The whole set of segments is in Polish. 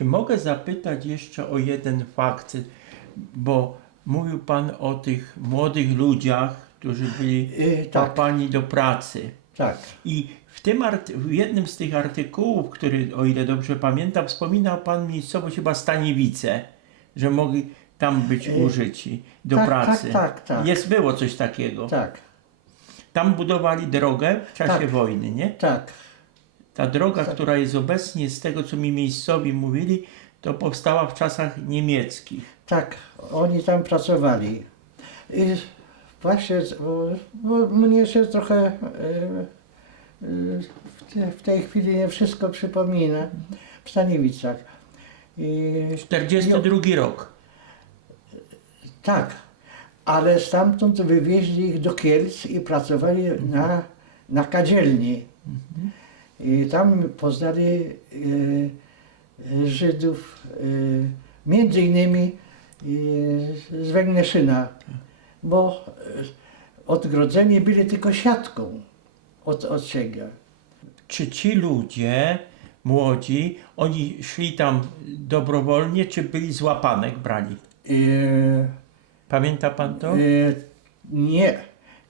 Czy mogę zapytać jeszcze o jeden fakt, bo mówił Pan o tych młodych ludziach, którzy byli Y, tak. łapani do pracy. Tak. I w, tym w jednym z tych artykułów, który, o ile dobrze pamiętam, wspominał Pan miejscowość chyba Staniewice, że mogli tam być użyci do tak, pracy. tak, tak, tak. Jest, było coś takiego. Tak, Tam budowali drogę w czasie Tak. wojny, nie? tak. Ta droga, która jest obecnie, z tego co mi miejscowi mówili, to powstała w czasach niemieckich. Tak, oni tam pracowali. I właśnie, bo, bo mnie się trochę e, e, w te- w tej chwili nie wszystko przypomina w Staniewicach. I, 42 rok. tak, ale stamtąd wywieźli ich do Kielc i pracowali na, na kadzielni. I tam poznali e, e, Żydów, e, między innymi z Węgrzeszyna, bo odgrodzeni byli tylko siatką od, od siebie. Czy ci ludzie młodzi, oni szli tam dobrowolnie, czy byli złapanek, brali? E, Pamięta pan to? nie,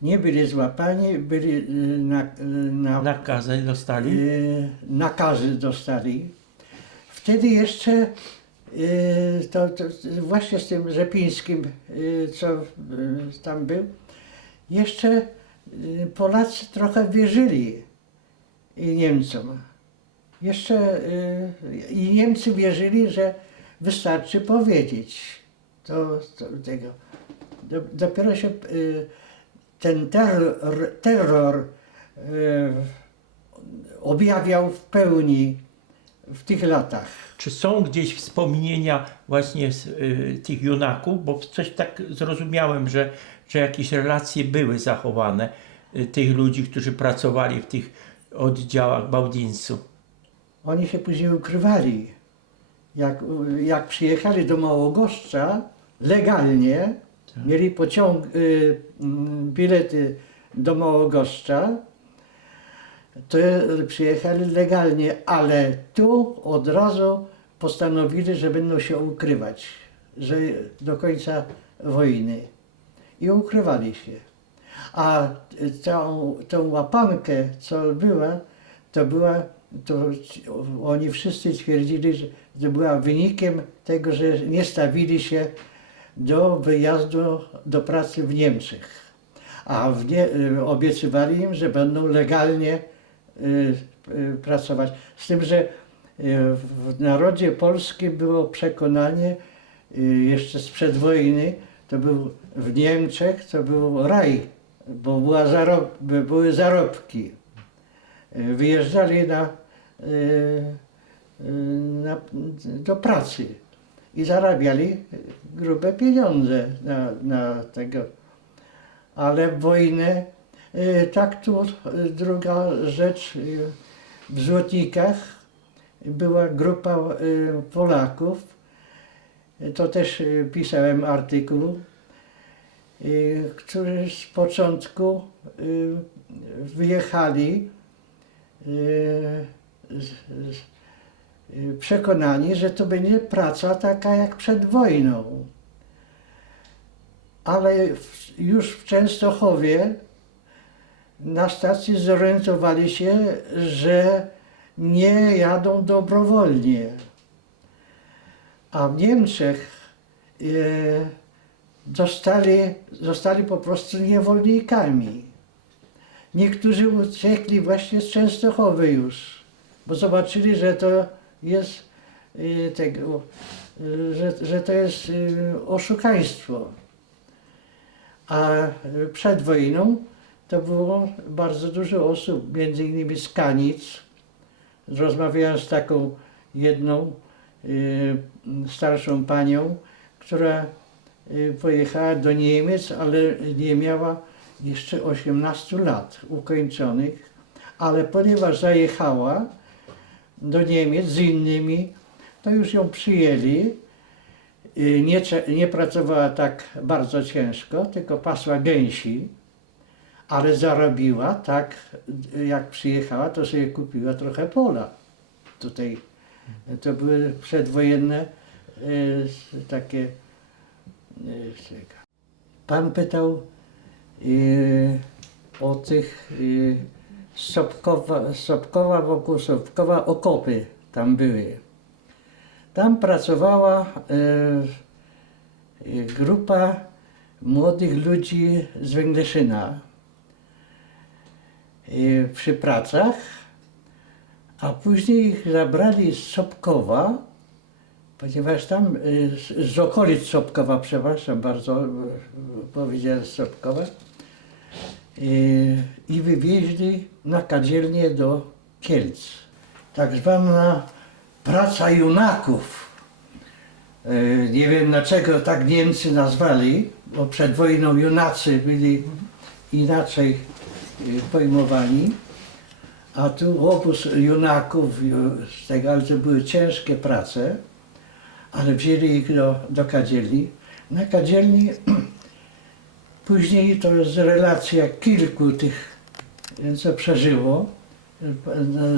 nie byli złapani, byli e, na, e, na, Nakazy dostali? e, nakazy dostali. Wtedy jeszcze to, to właśnie z tym Rzepińskim, co tam był, jeszcze Polacy trochę wierzyli Niemcom. Jeszcze i Niemcy wierzyli, że wystarczy powiedzieć. To, to tego. Do, dopiero się ten terror, terror e, objawiał w pełni w tych latach. Czy są gdzieś wspomnienia właśnie z, y, tych junaków? Bo coś tak zrozumiałem, że, że jakieś relacje były zachowane y, tych ludzi, którzy pracowali w tych oddziałach Baudinsu. Oni się później ukrywali. Jak, jak przyjechali do Małogoszcza legalnie, mieli pociąg, y, mm, bilety do Małogoszcza, to przyjechali legalnie, ale tu od razu postanowili, że będą się ukrywać, że do końca wojny. I ukrywali się. A tą, tą łapankę, co była, to była, to oni wszyscy twierdzili, że to była wynikiem tego, że nie stawili się do wyjazdu do pracy w Niemczech. A w nie, y, obiecywali im, że będą legalnie y, y, pracować. Z tym, że w narodzie polskim było przekonanie jeszcze sprzed wojny, to był w Niemczech, to był raj, bo była zarob, by- były zarobki. Wyjeżdżali na, na, do pracy i zarabiali grube pieniądze na, na tego. Ale w wojnę, y, tak tu y, druga rzecz, y, w Złotnikach była grupa Polaków, to też pisałem artykuł, którzy z początku wyjechali z, z, przekonani, że to będzie praca taka jak przed wojną. Ale już w Częstochowie na stacji zorientowali się, że nie jadą dobrowolnie. A w Niemczech e, zostali, zostali po prostu niewolnikami. Niektórzy uciekli właśnie z Częstochowy już, bo zobaczyli, że to jest e, tego, e, że, że to jest e, oszukaństwo. A przed wojną to było bardzo dużo osób, między innymi z Kanic. Rozmawiałem z taką jedną y, starszą panią, która y, pojechała do Niemiec, ale nie miała jeszcze 18 lat ukończonych, ale ponieważ zajechała do Niemiec z innymi, to już ją przyjęli. Y, Nie, nie pracowała tak bardzo ciężko, tylko pasła gęsi, ale zarobiła tak, jak przyjechała, to sobie kupiła trochę pola tutaj To były przedwojenne y, takie. y. Pan pytał o tych Sobkowa, Sobkowa wokół Sobkowa okopy tam były. Tam pracowała y, grupa młodych ludzi z Węgrzeszyna y, przy pracach, a później ich zabrali z Sobkowa, ponieważ tam y, z- z okolic Sobkowa, przepraszam bardzo, powiedziałem z Sobkowa, y, i wywieźli na kadzielnię do Kielc. Tak zwana praca junaków. Y, Nie wiem dlaczego tak Niemcy nazwali, bo przed wojną junacy byli inaczej y, pojmowani. A tu obóz junaków ju- z tego, ale to były ciężkie prace, ale wzięli ich do, do kadzielni. Na kadzielni później to jest relacja kilku tych, co przeżyło.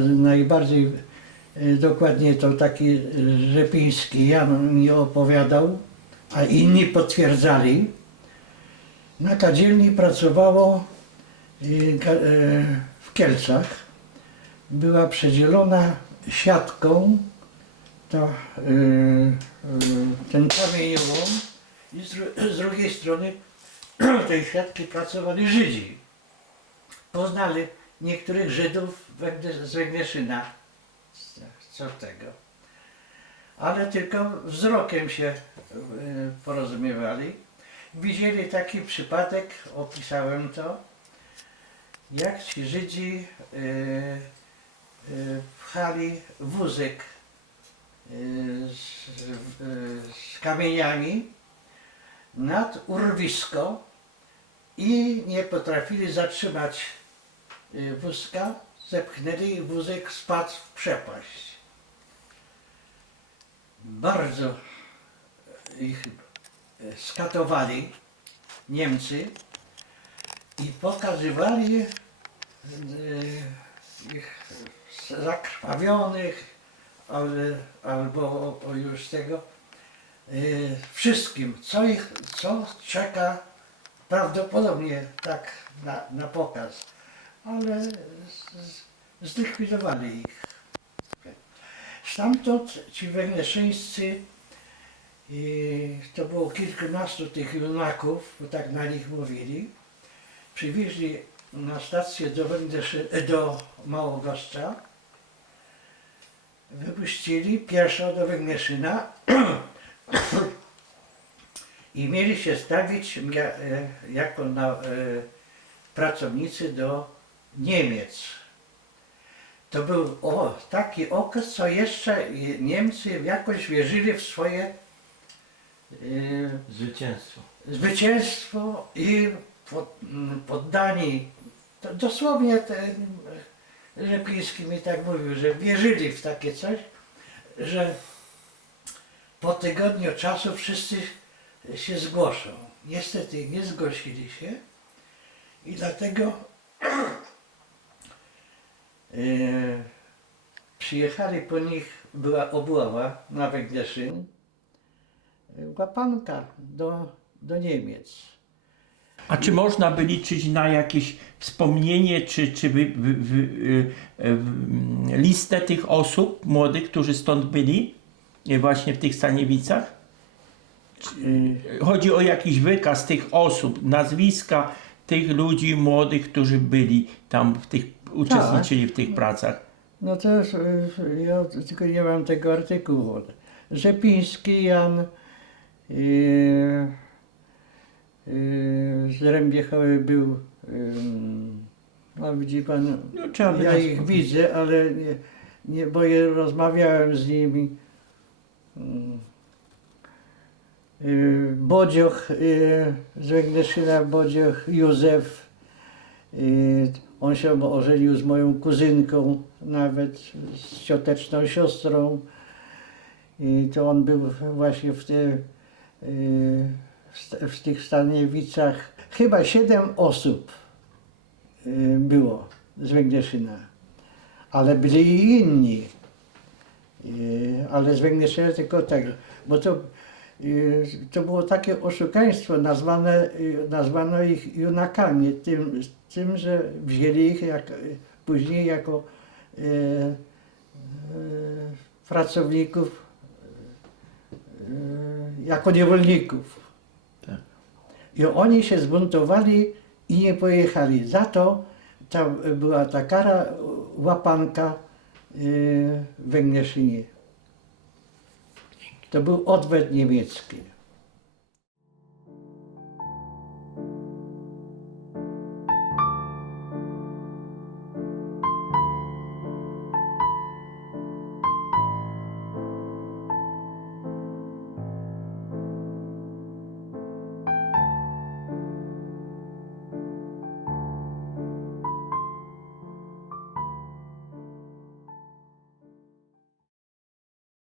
Najbardziej y, dokładnie to taki y, Rzepiński Jan mi opowiadał, a inni potwierdzali. Na kadzielni pracowało y, w Kielcach była przedzielona siatką to, ten kamieniołom i z, z drugiej strony tej siatki pracowali Żydzi. Poznali niektórych Żydów z Węgrzeszyna, z- co tego. Ale tylko wzrokiem się y, porozumiewali. Widzieli taki przypadek, opisałem to, jak ci Żydzi y, y, pchali wózek z, kamieniami nad urwisko i nie potrafili zatrzymać wózka, zepchnęli i wózek spadł w przepaść. Bardzo ich y, skatowali Niemcy i pokazywali y, ich zakrwawionych, albo już tego y, wszystkim, co ich, co czeka prawdopodobnie tak na, na pokaz, ale zlikwidowali ich. Stamtąd ci węgrzeszyńscy, i to było kilkunastu tych junaków, bo tak na nich mówili, przywieźli na stację do, Węgrzy, do Małogoszcza, wypuścili pierwszą do Węgrzeszyna i mieli się stawić e, jako na, e, pracownicy do Niemiec. To był o, taki okres, co jeszcze Niemcy jakoś wierzyli w swoje e, Zwycięstwo. zwycięstwo i pod, poddani. To dosłownie ten Rzepiński mi tak mówił, że wierzyli w takie coś, że po tygodniu czasu wszyscy się zgłoszą. Niestety nie zgłosili się i dlatego przyjechali po nich, była obława na Węgrzeszyn, łapanka do, do Niemiec. A czy można by liczyć na jakieś wspomnienie, czy, czy wy, wy, wy, y, y, listę tych osób młodych, którzy stąd byli, właśnie w tych Staniewicach? Chodzi o jakiś wykaz tych osób, nazwiska tych ludzi młodych, którzy byli tam w tych, uczestniczyli w tych pracach. No to już, ja tylko nie mam tego artykułu. Rzepiński Jan y, y, z Rębiechowy był, ym, no widzi pan, No, ja ich widzę, ale nie, nie, bo ja rozmawiałem z nimi. Mm. Y, Bodzioch y, z Węgrzeszyna, Bodzioch Józef. Y, On się ożenił z moją kuzynką, nawet z cioteczną siostrą. I to on był właśnie w, te, y, w tych Staniewicach. Chyba siedem osób y, było z Węgrzeszyna, ale byli i inni. Y, ale z Węgierszyny tylko tego, bo to, to było takie oszukaństwo, nazwane, y, nazwano ich junakami, tym, tym że wzięli ich jak, później jako y, y, pracowników, y, jako niewolników. Tak. I oni się zbuntowali i nie pojechali. Za to tam była ta kara łapanka y, w Węgierszynie. To był odwet niemiecki.